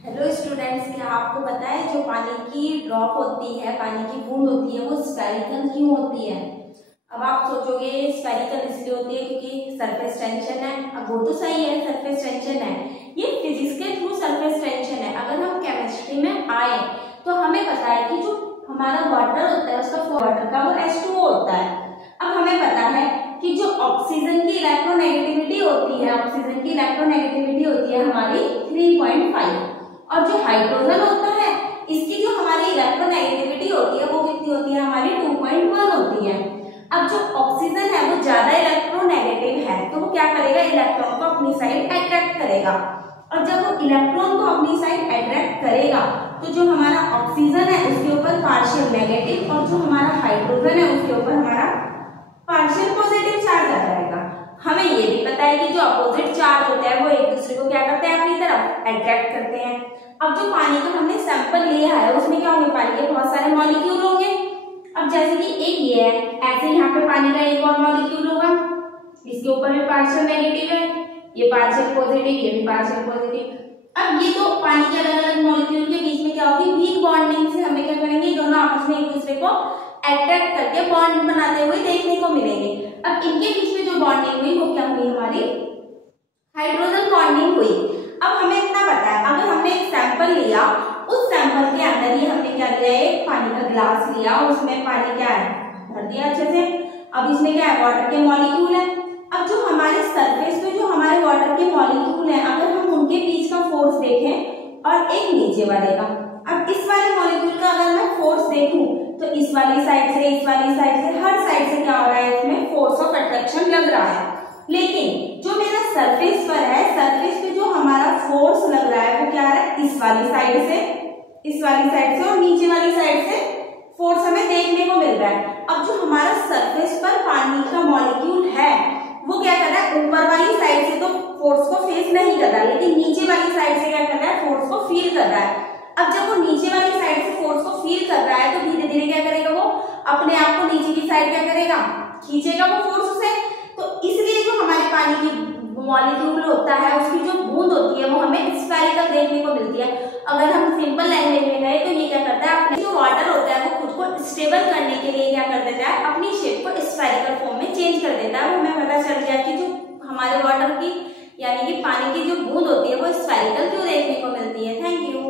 Hello students, क्या आपको पता है जो पानी की ड्रॉप होती है, पानी की बूंद होती है, वो स्फेरिकल क्यों होती है? अब आप सोचोगे स्फेरिकल इसलिए होती है क्योंकि सरफेस टेंशन है। अब वो तो सही है, सरफेस टेंशन है, ये फिजिक्स के थ्रू सरफेस टेंशन है। अगर हम केमिस्ट्री में आए तो हमें पता है कि जो हमारा वाटर होता है उसका वाटर का वो H2O होता है। अब हमें पता है कि जो ऑक्सीजन की इलेक्ट्रोनेगेटिविटी होती है, ऑक्सीजन की इलेक्ट्रोनेगेटिविटी होती है हमारी 3.5, और जो हाइड्रोजन होता है इसकी जो हमारी इलेक्ट्रोनेगेटिविटी होती है वो कितनी होती है, हमारी 2.1 होती है। अब जो ऑक्सीजन है वो ज्यादा इलेक्ट्रोनेगेटिव है तो वो क्या करेगा, इलेक्ट्रॉन को अपनी साइड अट्रैक्ट करेगा, और जब वो इलेक्ट्रॉन को अपनी साइड अट्रैक्ट करेगा तो जो हमारा ऑक्सीजन है उसके ऊपर पार्शियल नेगेटिव और जो हमारा हाइड्रोजन है उसके ऊपर हमारा पार्शियल पॉजिटिव चार्ज आ जाएगा। हमें ये भी पता है कि जो अपोजिट चार्ज होते हैं वो एक दूसरे को क्या करते हैं, अपनी तरफ अट्रैक्ट करते हैं। अब जो पानी का हमने सैंपल लिया है उसमें क्या होंगे, पानी के बहुत सारे मॉलिक्यूल होंगे। अब जैसे कि एक ये है, ऐसे यहाँ पे पानी का एक और मॉलिक्यूल होगा, इसके ऊपर भी पार्शियल नेगेटिव है, ये पार्शियल पॉजिटिव, ये भी पार्शियल पॉजिटिव। अब ये तो पानी के अलग अलग मॉलिक्यूल के बीच में क्या होगी, वीक बॉन्डिंग से हमें क्या करेंगे, दोनों आपस में एक दूसरे को अट्रैक्ट करके बॉन्ड बनाते हुए देखने को मिलेंगे। अब इनके बीच में जो बॉन्डिंग हुई वो क्या हुई, हमारी हाइड्रोजन बॉन्डिंग हुई। अब हमें इतना पता है, अगर हमने एक सैंपल लिया, उस सैंपल के अंदर ही हमने क्या लिया, एक पानी का ग्लास लिया, उसमें पानी क्या है, भर दिया अच्छे से। अब इसमें क्या है, वाटर के मॉलिक्यूल है। अब जो हमारे सरफेस पे जो हमारे वाटर के मॉलिक्यूल हैं, अगर हम उनके बीच का फोर्स देखें और एक नीचे वाले का, अब इस वाले मॉलिक्यूल का अगर मैं फोर्स देखूं तो इस वाली साइड से, इस वाली साइड से, हर साइड से क्या हो रहा है, इसमें फोर्स ऑफ अट्रैक्शन लग रहा है। लेकिन जो मेरा सरफेस पर है, सरफेस पे जो हमारा फोर्स लग रहा है वो क्या है, इस वाली साइड से, इस वाली साइड से और नीचे वाली साइड से फोर्स हमें देखने को मिल रहा है। अब जो हमारा सरफेस पर पानी का मॉलिक्यूल है वो क्या कर रहा है, ऊपर वाली साइड से तो फोर्स को फेस नहीं कर रहा, लेकिन नीचे वाली साइड से क्या कर रहा है, फोर्स को फील कर रहा है। अब जब वो नीचे वाली साइड से फोर्स को फील कर रहा है तो धीरे धीरे क्या करेगा, वो अपने आप को नीचे की साइड क्या करेगा, खींचेगा वो फोर्स से। तो इसलिए जो हमारे पानी की मॉलिक्यूल होता है उसकी जो बूंद होती है वो हमें स्फेरिकल देखने को मिलती है। अगर हम सिंपल लैंग्वेज में गए तो ये क्या करता है, अपने जो वाटर होता है वो खुद को स्टेबल करने के लिए क्या कर देता है, अपनी शेप को स्फेरिकल फॉर्म में चेंज कर देता है। वो हमें पता चल गया कि जो हमारे वाटर की यानी कि पानी की जो बूंद होती है वो स्फेरिकल क्यों देखने को मिलती है। Thank you.